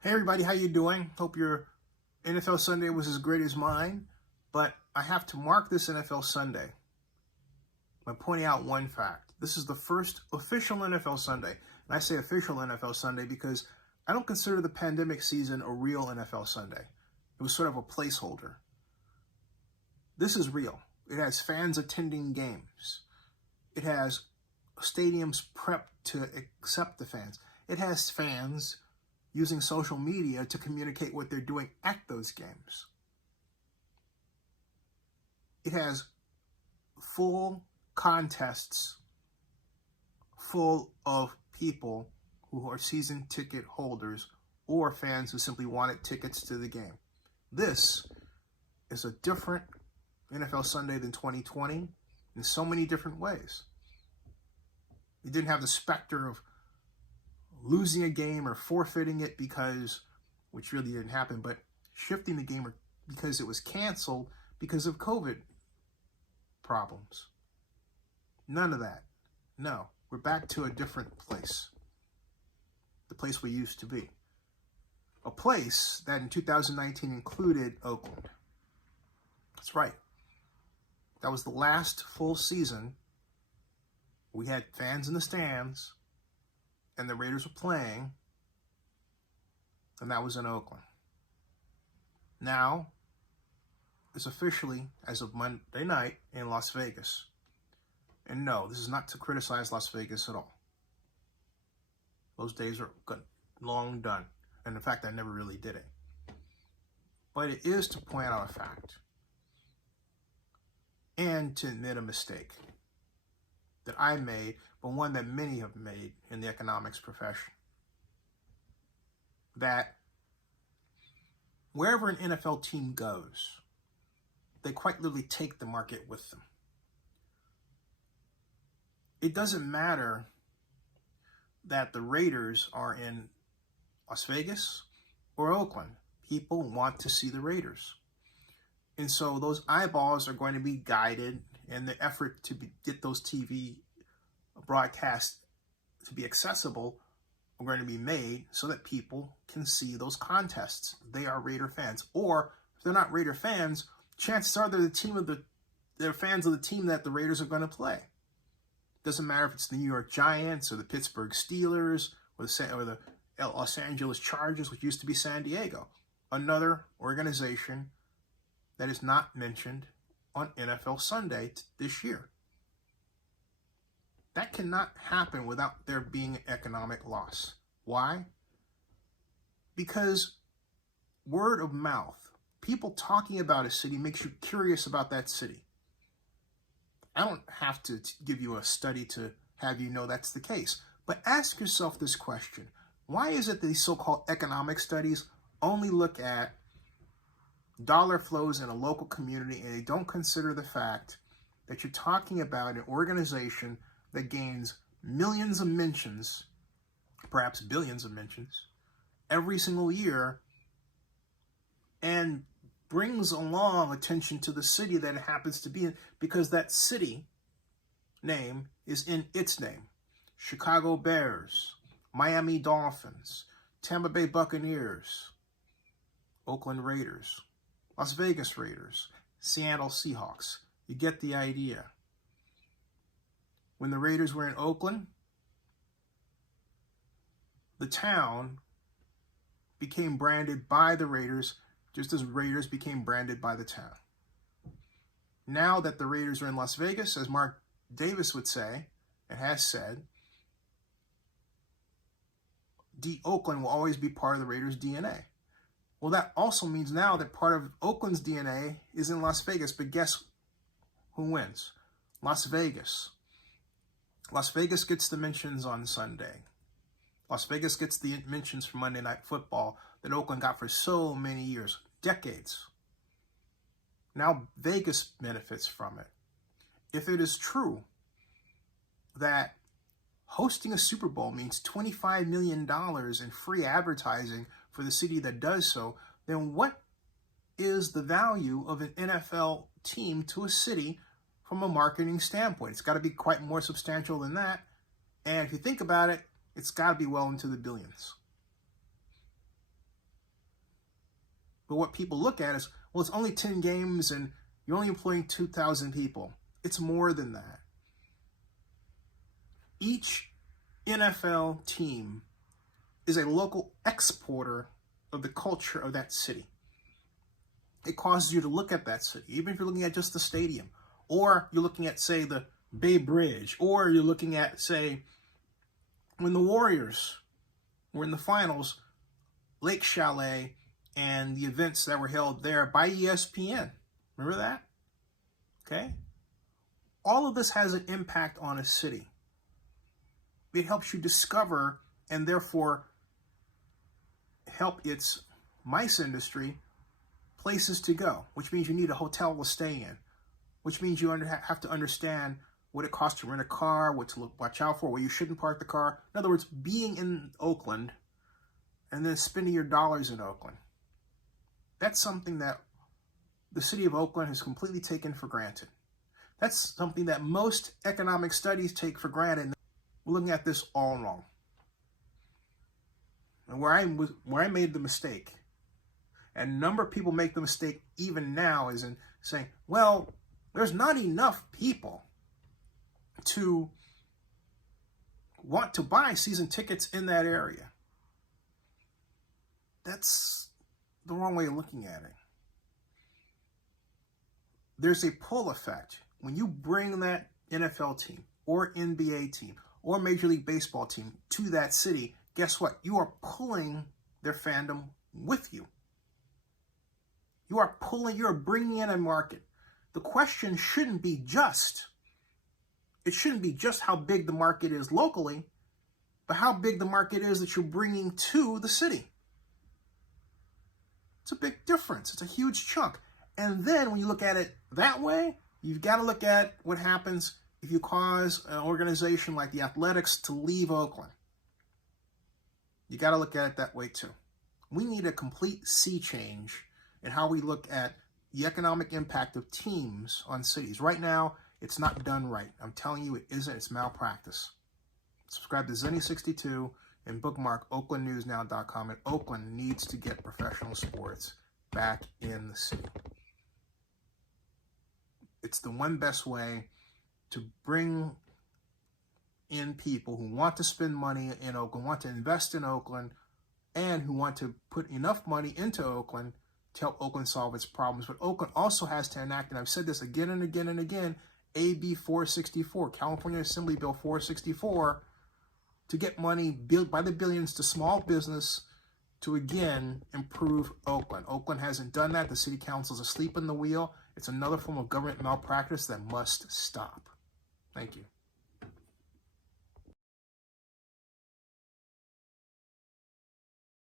Hey everybody, how you doing? Hope your NFL Sunday was as great as mine. But I have to mark this NFL Sunday by pointing out one fact. This is the first official NFL Sunday. And I say official NFL Sunday because I don't consider the pandemic season a real NFL Sunday. It was sort of a placeholder. This is real. It has fans attending games. It has stadiums prepped to accept the fans. It has fans using social media to communicate what they're doing at those games. It has full contests full of people who are season ticket holders or fans who simply wanted tickets to the game. This is a different NFL Sunday than 2020 in so many different ways. You didn't have the specter of losing a game or forfeiting it which really didn't happen, but shifting the game because it was canceled because of COVID problems. None of that. No, we're back to a different place. The place we used to be. A place that in 2019 included Oakland. That's right. That was the last full season. We had fans in the stands, and the Raiders were playing, and that was in Oakland. Now, it's officially, as of Monday night, in Las Vegas. And no, this is not to criticize Las Vegas at all. Those days are good, long done. And in fact, I never really did it. But it is to point out a fact and to admit a mistake that I made, but one that many have made in the economics profession. That wherever an NFL team goes, they quite literally take the market with them. It doesn't matter that the Raiders are in Las Vegas or Oakland. People want to see the Raiders. And so those eyeballs are going to be guided, and the effort to get those TV broadcasts to be accessible are going to be made so that people can see those contests. They are Raider fans. Or if they're not Raider fans, chances are they're fans of the team that the Raiders are going to play. Doesn't matter if it's the New York Giants or the Pittsburgh Steelers or the Los Angeles Chargers, which used to be San Diego. Another organization that is not mentioned on NFL Sunday this year. That cannot happen without there being an economic loss. Why? Because word of mouth, people talking about a city makes you curious about that city. I don't have to give you a study to have you know that's the case. But ask yourself this question. Why is it that these so-called economic studies only look at dollar flows in a local community and they don't consider the fact that you're talking about an organization that gains millions of mentions, perhaps billions of mentions, every single year, and brings along attention to the city that it happens to be in, because that city name is in its name. Chicago Bears, Miami Dolphins, Tampa Bay Buccaneers, Oakland Raiders, Las Vegas Raiders, Seattle Seahawks. You get the idea. When the Raiders were in Oakland, the town became branded by the Raiders just as Raiders became branded by the town. Now that the Raiders are in Las Vegas, as Mark Davis would say, and has said, Oakland will always be part of the Raiders' DNA. Well, that also means now that part of Oakland's DNA is in Las Vegas, but guess who wins? Las Vegas. Las Vegas gets the mentions on Sunday. Las Vegas gets the mentions for Monday Night Football that Oakland got for so many years, decades. Now Vegas benefits from it. If it is true that hosting a Super Bowl means $25 million in free advertising for the city that does so, then what is the value of an NFL team to a city from a marketing standpoint? It's got to be quite more substantial than that. And if you think about it, it's got to be well into the billions. But what people look at is, well, it's only 10 games and you're only employing 2,000 people. It's more than that. Each NFL team is a local exporter of the culture of that city. It causes you to look at that city, even if you're looking at just the stadium, or you're looking at, say, the Bay Bridge, or you're looking at, say, when the Warriors were in the finals, Lake Chalet, and the events that were held there by ESPN. Remember that? Okay? All of this has an impact on a city. It helps you discover and therefore help its MICE industry places to go, which means you need a hotel to stay in, which means you have to understand what it costs to rent a car, what to watch out for, where you shouldn't park the car. In other words, being in Oakland and then spending your dollars in Oakland. That's something that the city of Oakland has completely taken for granted. That's something that most economic studies take for granted. We're looking at this all wrong. And where I made the mistake, and a number of people make the mistake even now, is in saying, well, there's not enough people to want to buy season tickets in that area. That's the wrong way of looking at it. There's a pull effect. When you bring that NFL team or NBA team or Major League Baseball team to that city, guess what? You are pulling their fandom with you. You're bringing in a market. The question shouldn't be just how big the market is locally, but how big the market is that you're bringing to the city. It's a big difference. It's a huge chunk. And then when you look at it that way, you've got to look at what happens if you cause an organization like the Athletics to leave Oakland. You got to look at it that way too. We need a complete sea change in how we look at the economic impact of teams on cities. Right now, it's not done right. I'm telling you, it isn't. It's malpractice. Subscribe to Zenny62 and bookmark oaklandnewsnow.com. And Oakland needs to get professional sports back in the city. It's the one best way to bring in people who want to spend money in Oakland, want to invest in Oakland, and who want to put enough money into Oakland to help Oakland solve its problems. But Oakland also has to enact, and I've said this again and again and again, AB 464, California Assembly Bill 464, to get money built by the billions to small business to, again, improve Oakland. Oakland hasn't done that. The city council's asleep in the wheel. It's another form of government malpractice that must stop. Thank you.